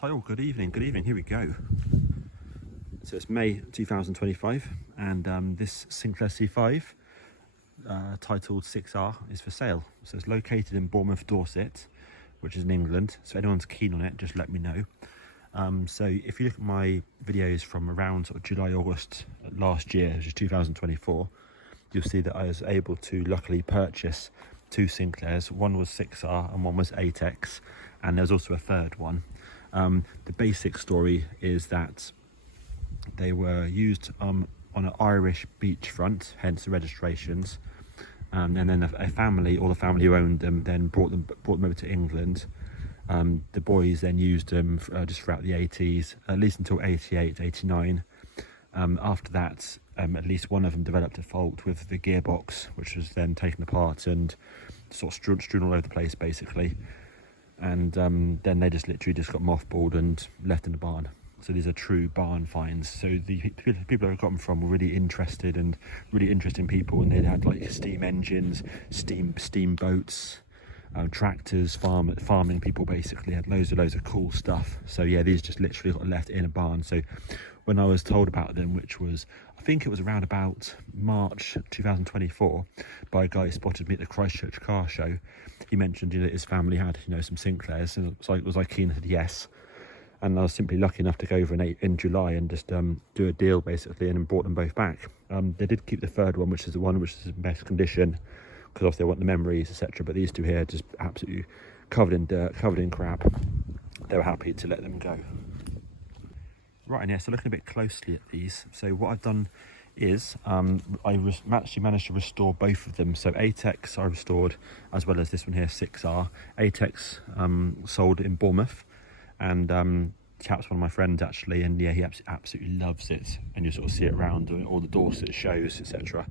Hi all, good evening, here we go. So it's May 2025 and this Sinclair C5 titled 6R is for sale. So it's located in Bournemouth, Dorset, which is in England. So if anyone's keen on it, just let me know. So if you look at my videos from around sort of July, August last year, which is 2024, you'll see that I was able to luckily purchase two Sinclairs. One was 6R and one was 8X, and there's also a third one. The basic story is that they were used on an Irish beachfront, hence the registrations, and then a family, or the family who owned them, then brought them over to England. The boys then used them just throughout the 80s, at least until 88, 89. After that, at least one of them developed a fault with the gearbox, which was then taken apart and sort of strewn all over the place, basically. And then they just literally got mothballed and left in the barn. So these are true barn finds. So the people I got them from were really interested and really interesting people, and they had like steam engines, steam boats, tractors, farming people basically had loads of cool stuff. So yeah, these just literally got left in a barn. So when I was told about them, which was, I think it was around about March 2024, by a guy who spotted me at the Christchurch car show, he mentioned that his family had some Sinclairs, and was I keen? I said yes. And I was simply lucky enough to go over in July and just do a deal basically, and brought them both back. They did keep the third one, which is the one which is in best condition, because obviously I want the memories, etc. But these two here, just absolutely covered in dirt, covered in crap. They were happy to let them go. Right, and yeah, so looking a bit closely at these. So what I've done is I actually managed to restore both of them. So 8X I restored, as well as this one here, 6R. 8X sold in Bournemouth, and chap's one of my friends actually, and yeah, he absolutely loves it, and you sort of see it around doing all the Dorset shows, etc.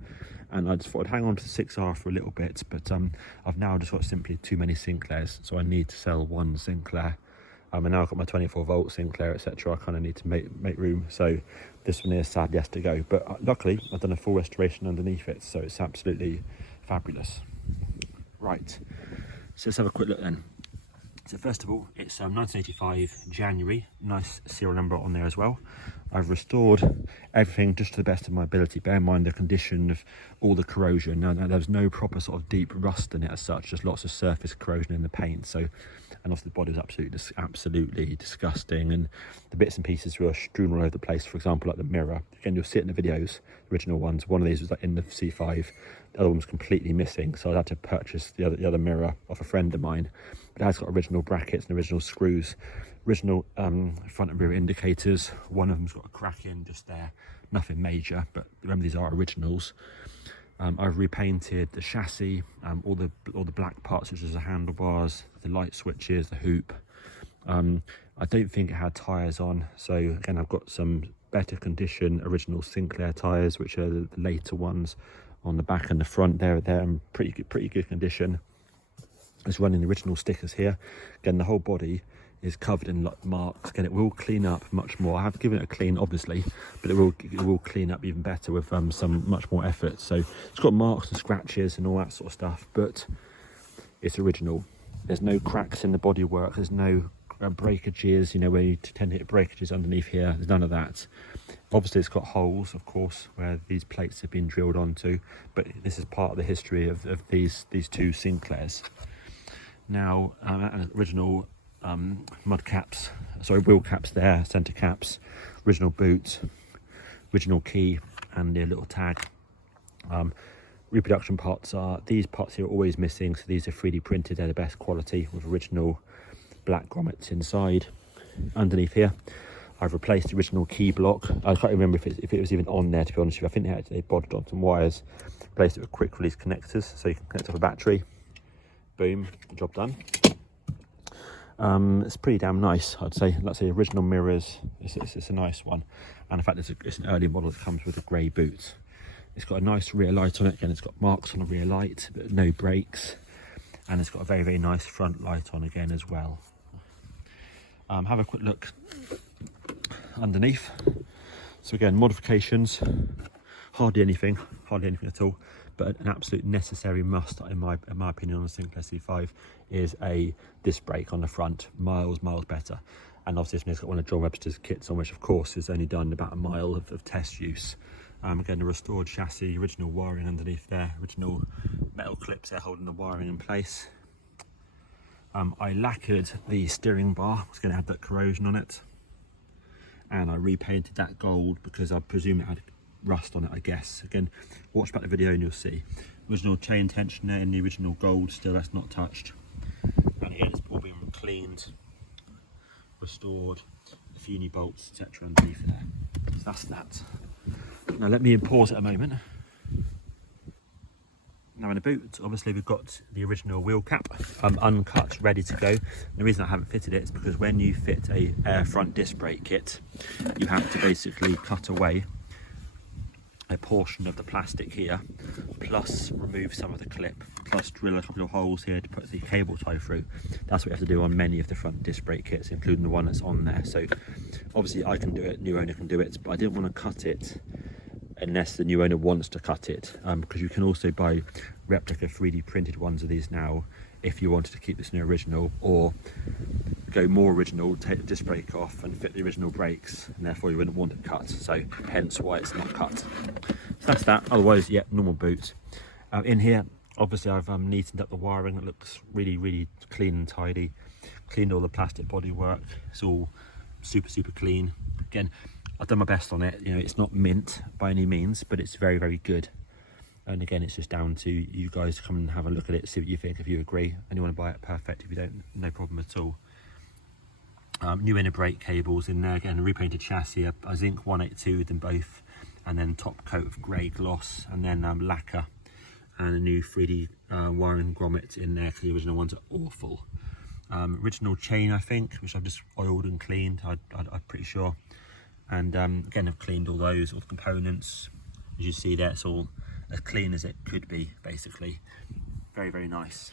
And I just thought I'd hang on to the 6R for a little bit, but I've now just got simply too many Sinclairs, so I need to sell one Sinclair. And now I've got my 24 volt Sinclair, etc. I kind of need to make room, so this one here sadly has to go. But luckily I've done a full restoration underneath it, so it's absolutely fabulous. Right, so let's have a quick look then. So first of all, it's 1985 January, nice serial number on there as well. I've restored everything just to the best of my ability. Bear in mind the condition of all the corrosion. Now there's no proper sort of deep rust in it as such, just lots of surface corrosion in the paint. So, and also the body was absolutely disgusting, and the bits and pieces were strewn all over the place. For example, like the mirror. Again, you'll see it in the videos, the original ones. One of these was like in the C5. The other one was completely missing, so I had to purchase the other mirror off a friend of mine. But it has got original brackets and original screws, original front and rear indicators. One of them's got a crack in just there, nothing major, but remember these are originals. I've repainted the chassis, all the black parts, such as the handlebars, the light switches, the hoop. I don't think it had tyres on, so again I've got some better condition original Sinclair tyres, which are the later ones on the back and the front. They're in pretty good condition. It's running the original stickers here. Again, the whole body is covered in marks. Again, it will clean up much more. I have given it a clean, obviously, but it will clean up even better with some much more effort. So it's got marks and scratches and all that sort of stuff, but it's original. There's no cracks in the bodywork. There's no breakages, where you tend to hit breakages underneath here. There's none of that. Obviously it's got holes, of course, where these plates have been drilled onto, but this is part of the history of these two Sinclairs. Now, original mud caps, sorry, wheel caps there, centre caps, original boot, original key, and the little tag. Reproduction parts are, these parts here are always missing, so these are 3D printed. They're the best quality with original black grommets inside. Underneath here I've replaced the original key block. I can't remember if it was even on there, to be honest with you. I think they bodged on some wires, replaced it with quick release connectors, so you can connect up a battery. Boom, job done. It's pretty damn nice, I'd say. Let's say original mirrors, it's a nice one, and in fact it's an early model that comes with a grey boot. It's got a nice rear light on it. Again, it's got marks on the rear light, but no brakes, and it's got a very nice front light on again as well. Have a quick look underneath. So again, modifications, hardly anything at all, but an absolute necessary must in my opinion on the Sinclair C5 is a disc brake on the front. Miles better. And obviously this one's got one of John Webster's kits on, which of course is only done about a mile of test use. Again, a restored chassis, original wiring underneath there, original metal clips there holding the wiring in place. I lacquered the steering bar, it's going to have that corrosion on it. And I repainted that gold because I presume it had rust on it, I guess. Again, watch back the video and you'll see. Original chain tensioner in the original gold still, that's not touched. And again, it's all been cleaned, restored, a few new bolts, etc. underneath there. So that's that. Now let me pause it a moment. Now in the boot, obviously we've got the original wheel cap, uncut, ready to go. The reason I haven't fitted it is because when you fit a air front disc brake kit, you have to basically cut away a portion of the plastic here, plus remove some of the clip, plus drill a couple of holes here to put the cable tie through. That's what you have to do on many of the front disc brake kits, including the one that's on there. So obviously I can do it, new owner can do it, but I didn't want to cut it unless the new owner wants to cut it, because you can also buy replica 3D printed ones of these now if you wanted to keep this in the original, or go more original, take the disc brake off and fit the original brakes, and therefore you wouldn't want it cut, so hence why it's not cut. So that's that. Otherwise, yeah, normal boot. In here obviously I've neatened up the wiring. It looks really clean and tidy. Cleaned all the plastic bodywork, it's all super clean. Again, I've done my best on it. You know, it's not mint by any means, but it's very good. And again, it's just down to you guys to come and have a look at it, see what you think. If you agree and you want to buy it, perfect. If you don't, no problem at all. New inner brake cables in there. Again, repainted chassis, a zinc 182 them both, and then top coat of grey gloss, and then lacquer, and a new 3D wiring grommet in there, because the original ones are awful. Original chain, I think, which I've just oiled and cleaned, I'm pretty sure. And again, I've cleaned all those, all the components. As you see there, it's all as clean as it could be, basically. Very nice.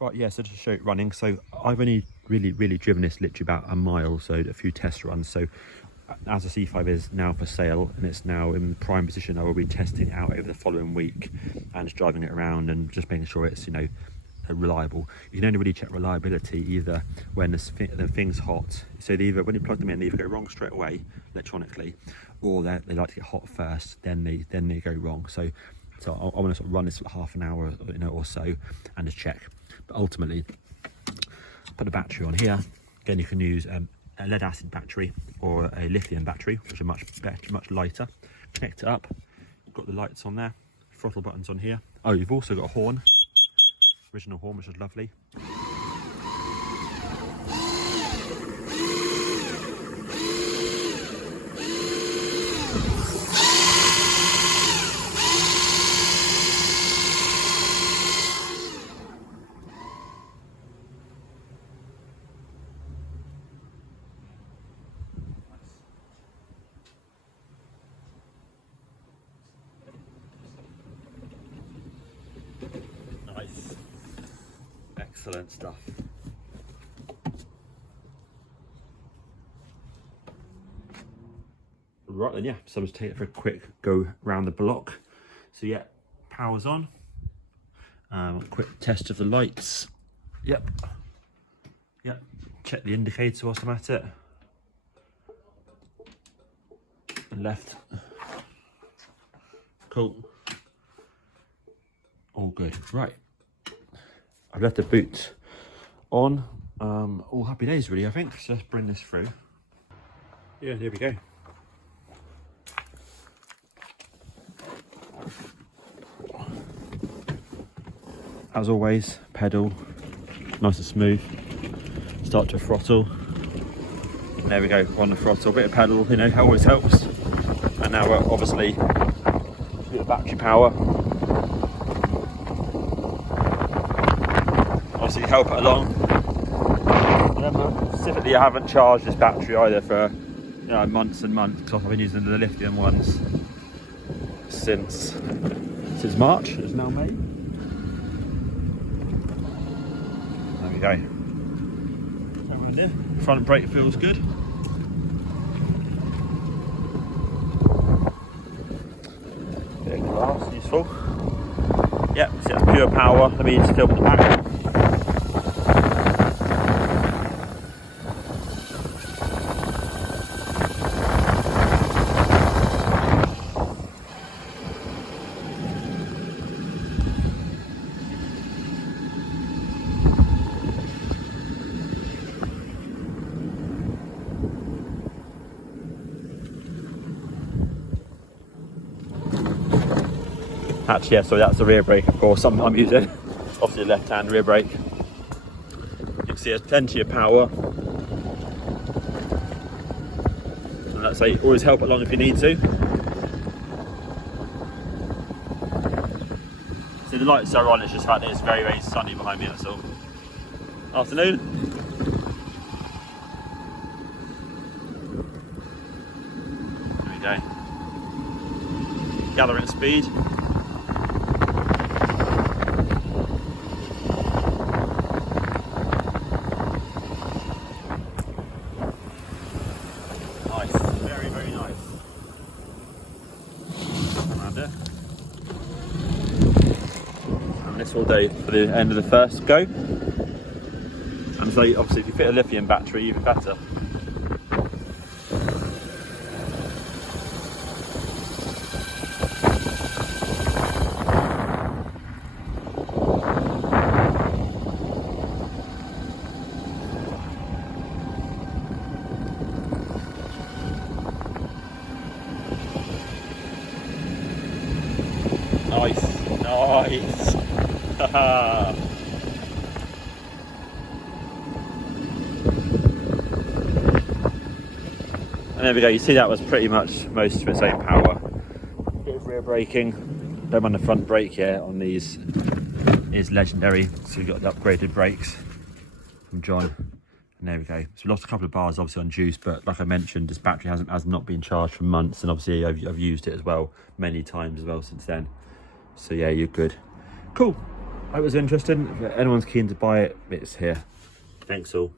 Right, yeah, so just to show it running. So I've only really driven this literally about a mile, so a few test runs. So as the C5 is now for sale and it's now in prime position, I will be testing it out over the following week and just driving it around and just making sure it's, you know, reliable. You can only really check reliability either when the thing's hot. So they either, when you plug them in, they either go wrong straight away electronically, or they like to get hot first, then they go wrong. So I want to sort of run this for half an hour, you know, or so, and just check. But ultimately, put the battery on here. Again, you can use a lead acid battery or a lithium battery, which are much better, much lighter. Connect it up. You've got the lights on there, throttle buttons on here. Oh, you've also got a horn. Original horn, which is lovely. Nice. Excellent stuff. Right then, yeah, so I'm just taking it for a quick go around the block. So yeah, power's on. Quick test of the lights. Yep. Check the indicator whilst I'm at it. And left. Cool. All good. Right. I've left the boot on. All happy days really, I think. So let's bring this through. Yeah, there we go. As always, pedal, nice and smooth. Start to throttle. There we go, on the throttle, bit of pedal, you know, always helps. And now we're obviously a bit of battery power. Obviously help it along. Remember, specifically I haven't charged this battery either for, you know, months and months, because I've been using the lithium ones since March. It's now May. There we go. Go around here. Front brake feels good. Bit of glass, useful. Yep, so that's pure power. Let me just fill up the back. Actually, yeah, so that's the rear brake, of course, I'm using. Obviously, left-hand rear brake. You can see there's plenty of power. And let's say always help along if you need to. So the lights are on, it's just the fact that it's very, very sunny behind me, that's all. Afternoon. There we go. Gathering speed. Nice, very, very nice. Around there. And this will do for the end of the first go. And so obviously if you fit a lithium battery, even better. Nice, nice. And there we go, you see that was pretty much most of its own power. Bit of rear braking, don't mind the front brake here on these is legendary, so we've got the upgraded brakes from John. And there we go, so we lost a couple of bars obviously on juice, but like I mentioned, this battery has not been charged for months, and obviously I've used it as well many times as well since then. So yeah, you're good. Cool, I hope it was interesting. If anyone's keen to buy it, it's here. Thanks all.